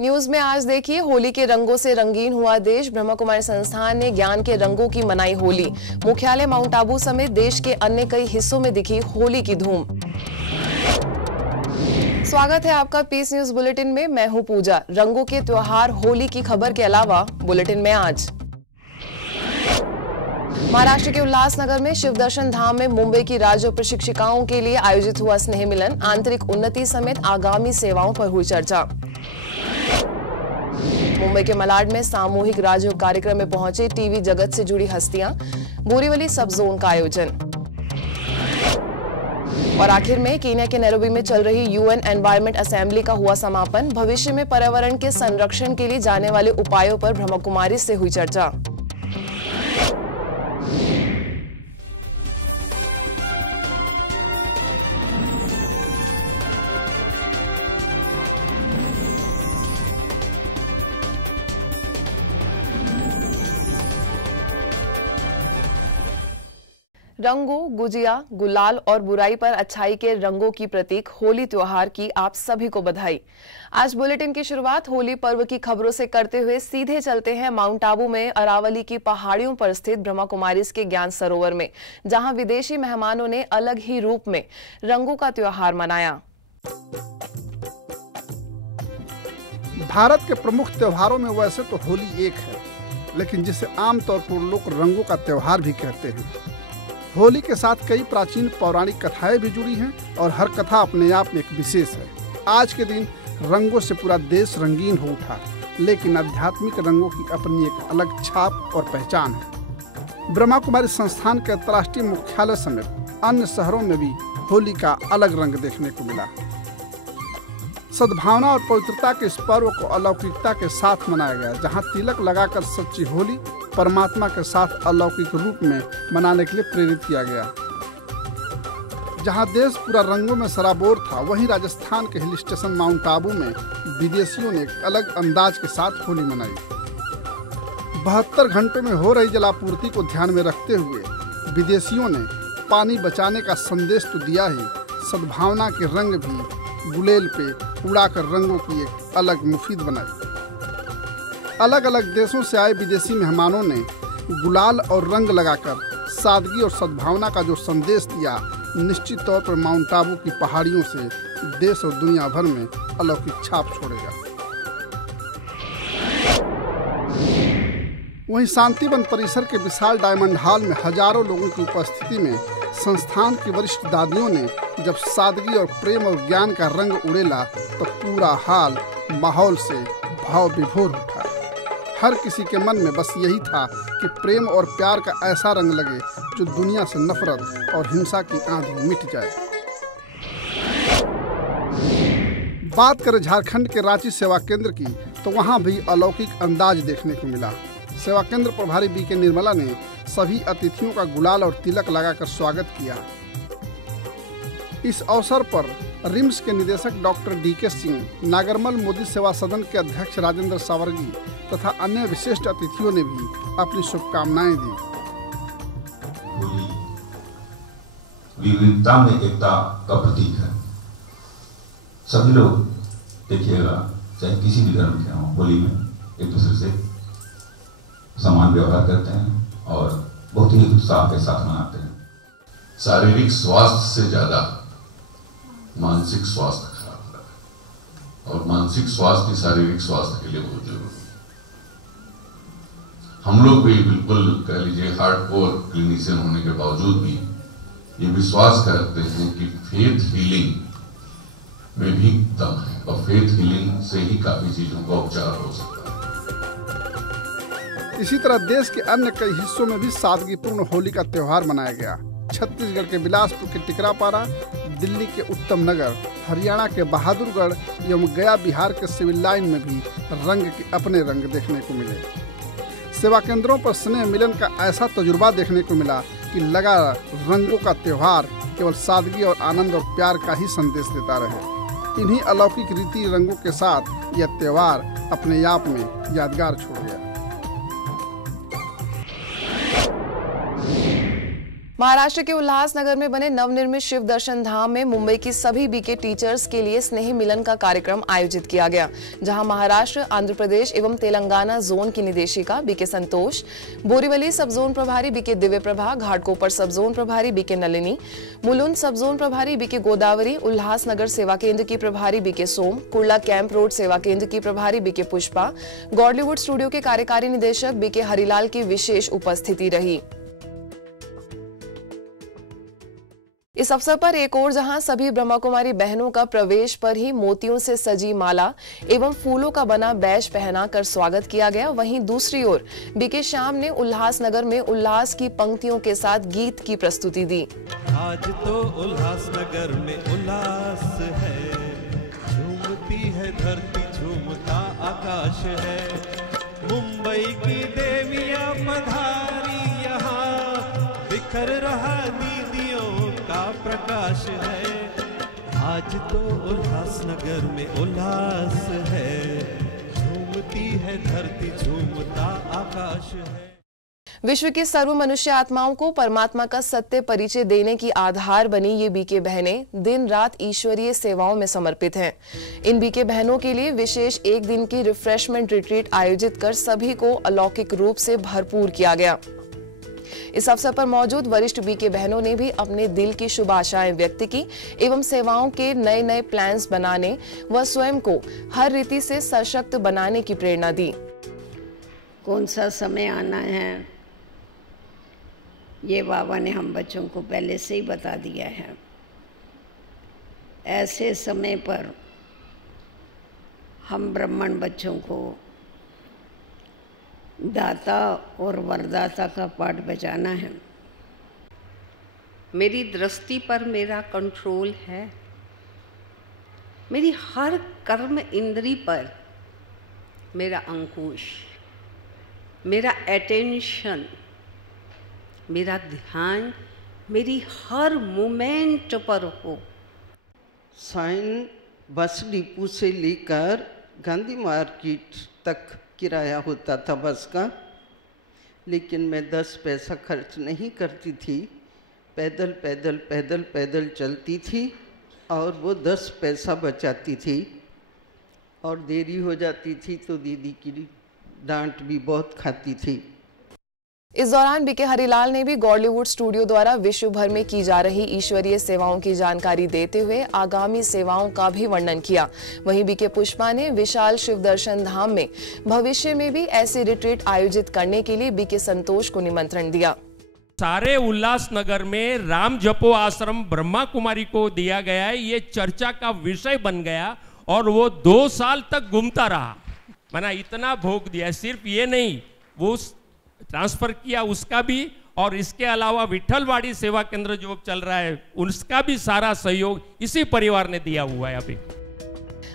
News में आज देखिए, होली के रंगों से रंगीन हुआ देश। ब्रह्मा कुमारी संस्थान ने ज्ञान के रंगों की मनाई होली। मुख्यालय माउंट आबू समेत देश के अन्य कई हिस्सों में दिखी होली की धूम। स्वागत है आपका पीस न्यूज बुलेटिन में। मैं हूं पूजा। रंगों के त्योहार होली की खबर के अलावा बुलेटिन में आज महाराष्ट्र के उल्लासनगर में शिव दर्शन धाम में मुंबई की राज्य प्रशिक्षिकाओं के लिए आयोजित हुआ स्नेह मिलन। आंतरिक उन्नति समेत आगामी सेवाओं पर हुई चर्चा। मुंबई के मलाड में सामूहिक राजयोग कार्यक्रम में पहुंचे टीवी जगत से जुड़ी हस्तियां। बोरीवली सब जोन का आयोजन। और आखिर में केन्या के नैरोबी में चल रही यूएन एनवायरमेंट असेंबली का हुआ समापन। भविष्य में पर्यावरण के संरक्षण के लिए जाने वाले उपायों पर ब्रह्मा कुमारी से हुई चर्चा। रंगों, गुजिया, गुलाल और बुराई पर अच्छाई के रंगों की प्रतीक होली त्योहार की आप सभी को बधाई। आज बुलेटिन की शुरुआत होली पर्व की खबरों से करते हुए सीधे चलते हैं माउंट आबू में अरावली की पहाड़ियों पर स्थित ब्रह्मा कुमारीज के ज्ञान सरोवर में, जहां विदेशी मेहमानों ने अलग ही रूप में रंगों का त्योहार मनाया। भारत के प्रमुख त्योहारों में वैसे तो होली एक है, लेकिन जिसे आमतौर पर लोग रंगों का त्योहार भी कहते हैं। होली के साथ कई प्राचीन पौराणिक कथाएं भी जुड़ी हैं और हर कथा अपने आप में एक विशेष है। आज के दिन रंगों से पूरा देश रंगीन हो उठा, लेकिन आध्यात्मिक रंगों की अपनी एक अलग छाप और पहचान है। ब्रह्मा कुमारी संस्थान के अंतर्राष्ट्रीय मुख्यालय समेत अन्य शहरों में भी होली का अलग रंग देखने को मिला। सद्भावना और पवित्रता के इस पर्व को अलौकिकता के साथ मनाया गया, जहाँ तिलक लगाकर सच्ची होली परमात्मा के साथ अलौकिक रूप में मनाने के लिए प्रेरित किया गया। जहां देश पूरा रंगों में सराबोर था, वहीं राजस्थान के हिल स्टेशन माउंट आबू में विदेशियों ने एक अलग अंदाज के साथ होली मनाई। 72 घंटे में हो रही जलापूर्ति को ध्यान में रखते हुए विदेशियों ने पानी बचाने का संदेश तो दिया ही, सद्भावना के रंग भी गुलेल पे उड़ाकर रंगों की एक अलग मुफीद बनाई। अलग अलग देशों से आए विदेशी मेहमानों ने गुलाल और रंग लगाकर सादगी और सद्भावना का जो संदेश दिया, निश्चित तौर पर माउंट आबू की पहाड़ियों से देश और दुनिया भर में अलौकिक छाप छोड़ेगा। वहीं शांतिवन परिसर के विशाल डायमंड हॉल में हजारों लोगों की उपस्थिति में संस्थान की वरिष्ठ दादियों ने जब सादगी और प्रेम और ज्ञान का रंग उड़ेला, तो पूरा हाल माहौल से भाव विभोर उठा। हर किसी के मन में बस यही था कि प्रेम और प्यार का ऐसा रंग लगे जो दुनिया से नफरत और हिंसा की आंधी मिट जाए। बात करें झारखंड के रांची सेवा केंद्र की, तो वहां भी अलौकिक अंदाज देखने को मिला। सेवा केंद्र प्रभारी बीके निर्मला ने सभी अतिथियों का गुलाल और तिलक लगाकर स्वागत किया। इस अवसर पर रिम्स के निदेशक डॉक्टर डीके सिंह, नागरमल मोदी सेवा सदन के अध्यक्ष राजेंद्र सावरगी तथा अन्य विशिष्ट अतिथियों ने भी अपनी शुभकामनाएं दी। होली विविधता में एकता का प्रतीक है। सभी लोग देखिएगा, चाहे किसी भी धर्म के हों, होली में एक दूसरे से समान व्यवहार करते हैं और बहुत ही उत्साह के साथ मनाते हैं। शारीरिक स्वास्थ्य से ज्यादा मानसिक स्वास्थ्य खराब है और मानसिक स्वास्थ्य शारीरिक स्वास्थ्य के लिए बहुत जरूरी है। हम लोग भी बिल्कुल कह लीजिए हार्डकोर क्लिनिशियन होने के बावजूद भी ये विश्वास करते हैं कि फेथ हीलिंग में भी दम है और फेथ हीलिंग से ही काफी चीजों का उपचार हो सकता है। इसी तरह देश के अन्य कई हिस्सों में भी सादगीपूर्ण होली का त्योहार मनाया गया। छत्तीसगढ़ के बिलासपुर के टिकरापारा, दिल्ली के उत्तम नगर, हरियाणा के बहादुरगढ़ एवं गया बिहार के सिविल लाइन में भी रंग के अपने रंग देखने को मिले। सेवा केंद्रों पर स्नेह मिलन का ऐसा तजुर्बा देखने को मिला कि लगा रंगों का त्योहार केवल सादगी और आनंद और प्यार का ही संदेश देता रहे। इन्हीं अलौकिक रीति रंगों के साथ यह त्योहार अपने आप में यादगार छोड़ गया। महाराष्ट्र के उल्लासनगर में बने नवनिर्मित शिव दर्शन धाम में मुंबई की सभी बीके टीचर्स के लिए स्नेह मिलन का कार्यक्रम आयोजित किया गया, जहां महाराष्ट्र, आंध्र प्रदेश एवं तेलंगाना जोन की निदेशिका बीके संतोष, बोरीवली सब जोन प्रभारी बीके दिव्य प्रभा, घाटकोपर सब जोन प्रभारी बीके नलिनी, मुलुंड सब जोन प्रभारी बीके गोदावरी, उल्लासनगर सेवा केंद्र की प्रभारी बीके सोम, कुर्ला कैंप रोड सेवा केंद्र की प्रभारी बीके पुष्पा, गॉडलीवुड स्टूडियो के कार्यकारी निदेशक बीके हरिलाल की विशेष उपस्थिति रही। इस अवसर पर एक और जहां सभी ब्रह्मा कुमारी बहनों का प्रवेश पर ही मोतियों से सजी माला एवं फूलों का बना बैज पहनाकर स्वागत किया गया, वहीं दूसरी ओर बीके श्याम ने उल्लासनगर में उल्लास की पंक्तियों के साथ गीत की प्रस्तुति दी। आज तो उल्लासनगर में उल्लास है, झूमती है धरती, झूमता आकाश है, मुंबई की देवियां पधारी यहाँ, बिखर रहा दीदियों का प्रकाश है। आज तो उल्लासनगर में उल्लास है, झूमती है धरती, झूमता आकाश है। विश्व की सर्व मनुष्य आत्माओं को परमात्मा का सत्य परिचय देने की आधार बनी ये बीके बहनें दिन रात ईश्वरीय सेवाओं में समर्पित हैं। इन बीके बहनों के लिए विशेष एक दिन की रिफ्रेशमेंट रिट्रीट आयोजित कर सभी को अलौकिक रूप से भरपूर किया गया। इस अवसर पर मौजूद वरिष्ठ बीके बहनों ने भी अपने दिल की शुभ आशाएं व्यक्त की एवं सेवाओं के नए नए प्लान्स बनाने व स्वयं को हर रीति से सशक्त बनाने की प्रेरणा दी। कौन सा समय आना है ये बाबा ने हम बच्चों को पहले से ही बता दिया है। ऐसे समय पर हम ब्राह्मण बच्चों को दाता और वरदाता का पाठ बजाना है। मेरी दृष्टि पर मेरा कंट्रोल है, मेरी हर कर्म इंद्री पर मेरा अंकुश, मेरा अटेंशन, मेरा ध्यान मेरी हर मोमेंट पर हो। साइन बस डिपो से लेकर गांधी मार्केट तक किराया होता था बस का, लेकिन मैं 10 पैसा खर्च नहीं करती थी। पैदल पैदल पैदल पैदल चलती थी और वो 10 पैसा बचाती थी। और देरी हो जाती थी तो दीदी की डांट भी बहुत खाती थी। इस दौरान बीके हरिलाल ने भी गॉडलीवुड स्टूडियो द्वारा विश्व भर में की जा रही ईश्वरीय सेवाओं की जानकारी देते हुए आगामी सेवाओं का भी वर्णन किया। वहीं बीके पुष्पा ने विशाल शिव दर्शन धाम में भविष्य में भी ऐसे रिट्रीट आयोजित करने के लिए बीके संतोष को निमंत्रण दिया। सारे उल्लासनगर में राम जपो आश्रम ब्रह्मा कुमारी को दिया गया है, ये चर्चा का विषय बन गया और वो 2 साल तक घूमता रहा। माना इतना भोग दिया, सिर्फ ये नहीं वो ट्रांसफर किया उसका भी, और इसके अलावा विठलवाड़ी सेवा केंद्र जो चल रहा है उसका भी सारा सहयोग इसी परिवार ने दिया हुआ है। अभी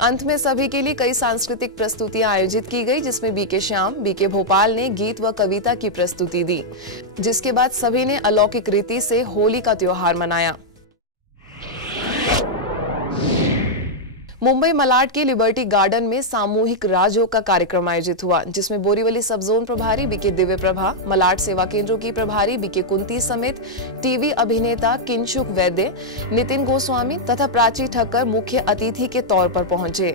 अंत में सभी के लिए कई सांस्कृतिक प्रस्तुतियां आयोजित की गई, जिसमें बीके श्याम, बीके भोपाल ने गीत व कविता की प्रस्तुति दी, जिसके बाद सभी ने अलौकिक रीति से होली का त्योहार मनाया। मुंबई मलाड के लिबर्टी गार्डन में सामूहिक राजयोग का कार्यक्रम आयोजित हुआ, जिसमें बोरीवली सब जोन प्रभारी बीके दिव्य प्रभा, मलाड सेवा केंद्रों की प्रभारी बीके कुंती समेत टीवी अभिनेता किंशुक वैद्य, नितिन गोस्वामी तथा प्राची ठक्कर मुख्य अतिथि के तौर पर पहुंचे।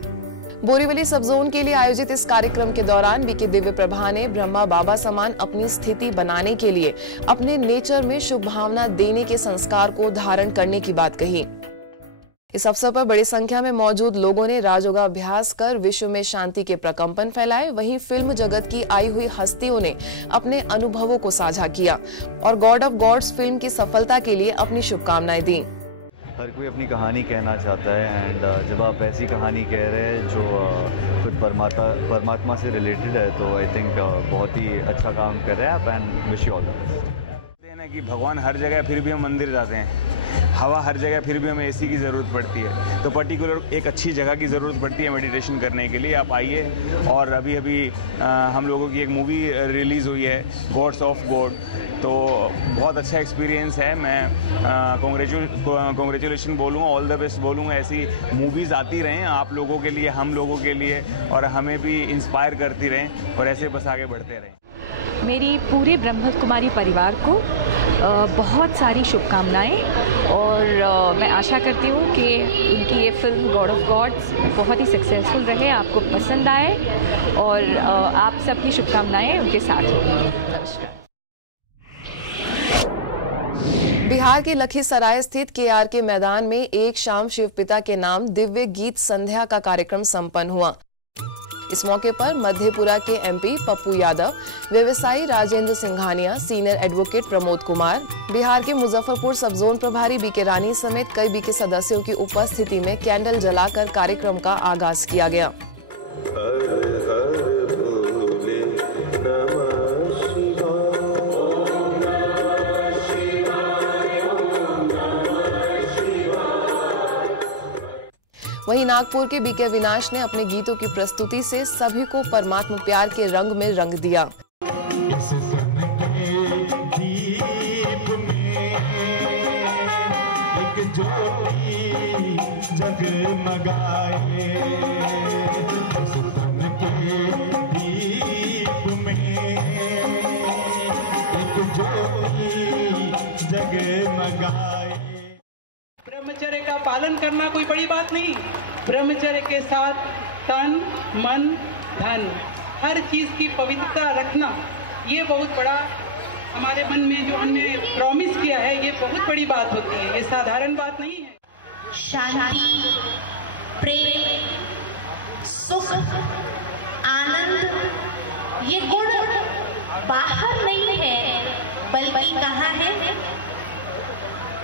बोरीवली सब जोन के लिए आयोजित इस कार्यक्रम के दौरान बीके दिव्य प्रभा ने ब्रह्मा बाबा समान अपनी स्थिति बनाने के लिए अपने नेचर में शुभ भावना देने के संस्कार को धारण करने की बात कही। इस अवसर पर बड़ी संख्या में मौजूद लोगों ने राजयोगाभ्यास कर विश्व में शांति के प्रकंपन फैलाए। वहीं फिल्म जगत की आई हुई हस्तियों ने अपने अनुभवों को साझा किया और गॉड ऑफ गॉड्स फिल्म की सफलता के लिए अपनी शुभकामनाएं दी। हर कोई अपनी कहानी कहना चाहता है एंड जब आप ऐसी कहानी कह रहे हैं जो खुद परमात्मा से रिलेटेड है तो आई थिंक बहुत ही अच्छा काम कर रहे हैं आप and wish you all the best. कि भगवान हर जगह फिर भी हम मंदिर जाते हैं, हवा हर जगह फिर भी हमें एसी की ज़रूरत पड़ती है, तो पर्टिकुलर एक अच्छी जगह की ज़रूरत पड़ती है मेडिटेशन करने के लिए। आप आइए। और अभी हम लोगों की एक मूवी रिलीज़ हुई है गॉड्स ऑफ गॉड, तो बहुत अच्छा एक्सपीरियंस है। मैं कॉन्ग्रेचुलेशन बोलूँगा, ऑल द बेस्ट बोलूँगा। ऐसी मूवीज़ आती रहें आप लोगों के लिए, हम लोगों के लिए, और हमें भी इंस्पायर करती रहें और ऐसे बस आगे बढ़ते रहें। मेरी पूरे ब्रह्म कुमारी परिवार को बहुत सारी शुभकामनाएं और मैं आशा करती हूँ कि उनकी ये फिल्म गॉड ऑफ गॉड्स बहुत ही सक्सेसफुल रहे, आपको पसंद आए और आप सबकी शुभकामनाएं उनके साथ हो। नमस्कार। बिहार के लखीसराय स्थित केआरके मैदान में एक शाम शिवपिता के नाम दिव्य गीत संध्या का कार्यक्रम संपन्न हुआ। इस मौके पर मधेपुरा के एमपी पप्पू यादव, व्यवसायी राजेंद्र सिंघानिया, सीनियर एडवोकेट प्रमोद कुमार, बिहार के मुजफ्फरपुर सब जोन प्रभारी बीके रानी समेत कई बीके सदस्यों की उपस्थिति में कैंडल जलाकर कार्यक्रम का आगाज किया गया। वहीं नागपुर के बीके विनाश ने अपने गीतों की प्रस्तुति से सभी को परमात्मा प्यार के रंग में रंग दिया। ब्रह्मचर्य का पालन करना कोई बड़ी बात नहीं। ब्रह्मचर्य के साथ तन, मन, धन, हर चीज की पवित्रता रखना, ये बहुत बड़ा हमारे मन में जो हमने प्रॉमिस किया है, ये बहुत बड़ी बात होती है, ये साधारण बात नहीं है। शांति, प्रेम, सुख, आनंद, ये गुण बाहर नहीं है, बल्कि कहाँ है?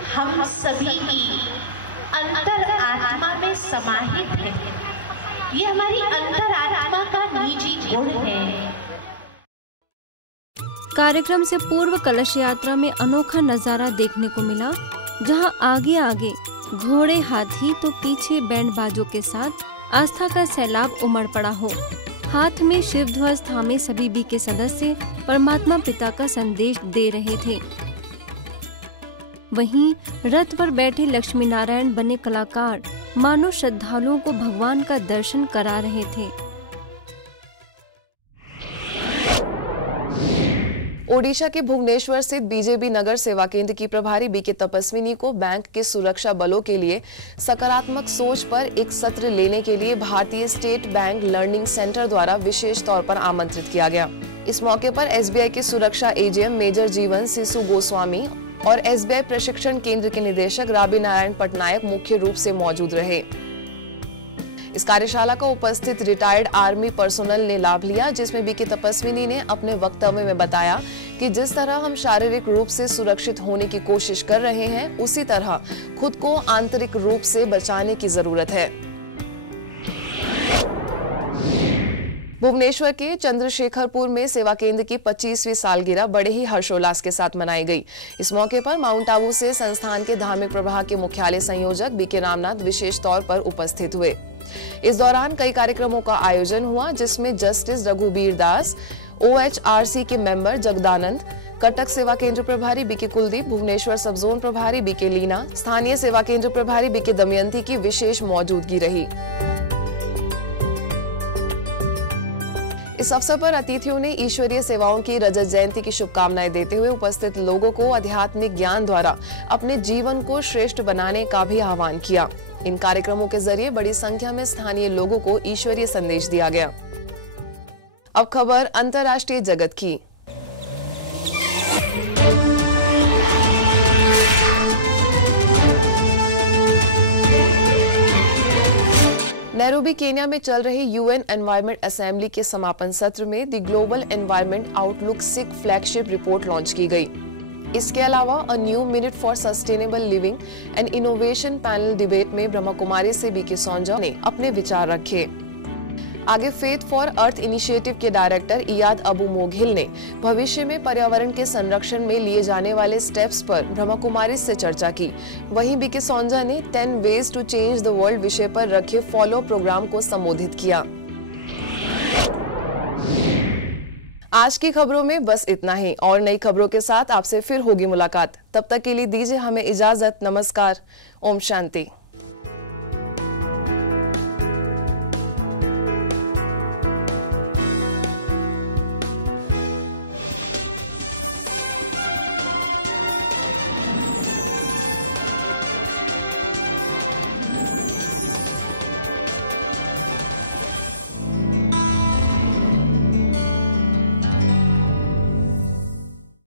हम सभी की अंतर आत्मा में समाहित है। ये हमारी अंतर आत्मा का निजी गुण है। कार्यक्रम से पूर्व कलश यात्रा में अनोखा नजारा देखने को मिला, जहां आगे आगे घोड़े, हाथी तो पीछे बैंड बाजों के साथ आस्था का सैलाब उमड़ पड़ा हो। हाथ में शिव ध्वज थामे सभी बी के सदस्य परमात्मा पिता का संदेश दे रहे थे। वहीं रथ पर बैठे लक्ष्मी नारायण बने कलाकार मानो श्रद्धालुओं को भगवान का दर्शन करा रहे थे। ओडिशा के भुवनेश्वर स्थित बीजेपी नगर सेवा केंद्र की प्रभारी बीके तपस्विनी को बैंक के सुरक्षा बलों के लिए सकारात्मक सोच पर एक सत्र लेने के लिए भारतीय स्टेट बैंक लर्निंग सेंटर द्वारा विशेष तौर पर आमंत्रित किया गया। इस मौके पर एसबीआई के सुरक्षा एजीएम मेजर जीवन सिसु गोस्वामी और एसबीआई प्रशिक्षण केंद्र के निदेशक राबी नारायण पटनायक मुख्य रूप से मौजूद रहे। इस कार्यशाला का उपस्थित रिटायर्ड आर्मी पर्सोनल ने लाभ लिया, जिसमें बीके तपस्विनी ने अपने वक्तव्य में बताया कि जिस तरह हम शारीरिक रूप से सुरक्षित होने की कोशिश कर रहे हैं, उसी तरह खुद को आंतरिक रूप से बचाने की जरूरत है। भुवनेश्वर के चंद्रशेखरपुर में सेवा केंद्र की 25वीं सालगिरह बड़े ही हर्षोल्लास के साथ मनाई गई। इस मौके पर माउंट आबू से संस्थान के धार्मिक प्रभाग के मुख्यालय संयोजक बीके रामनाथ विशेष तौर पर उपस्थित हुए। इस दौरान कई कार्यक्रमों का आयोजन हुआ, जिसमें जस्टिस रघुबीर दास, OHRC के मेंबर जगदानंद, कटक सेवा केंद्र प्रभारी बीके कुलदीप, भुवनेश्वर सब जोन प्रभारी बीके लीना, स्थानीय सेवा केंद्र प्रभारी बीके दमयंती की विशेष मौजूदगी रही। इस अवसर पर अतिथियों ने ईश्वरीय सेवाओं की रजत जयंती की शुभकामनाएं देते हुए उपस्थित लोगों को आध्यात्मिक ज्ञान द्वारा अपने जीवन को श्रेष्ठ बनाने का भी आह्वान किया। इन कार्यक्रमों के जरिए बड़ी संख्या में स्थानीय लोगों को ईश्वरीय संदेश दिया गया। अब खबर अंतर्राष्ट्रीय जगत की। नैरोबी केन्या में चल रहे यूएन एनवायरनमेंट असेंबली के समापन सत्र में the global environment outlook 6 flagship report launch की गई। इसके अलावा a new minute for sustainable living and innovation panel debate में ब्रह्मा कुमारी से बीके सोंजा ने अपने विचार रखे। आगे फेथ फॉर अर्थ इनिशिएटिव के डायरेक्टर इयाद अबू मोघिल ने भविष्य में पर्यावरण के संरक्षण में लिए जाने वाले स्टेप्स पर ब्रह्मा कुमारी से चर्चा की। वहीं बीके सोंजा ने 10 ways to change the world विषय पर रखे फॉलो प्रोग्राम को संबोधित किया। आज की खबरों में बस इतना ही, और नई खबरों के साथ आपसे फिर होगी मुलाकात। तब तक के लिए दीजिए हमें इजाजत। नमस्कार। ओम शांति।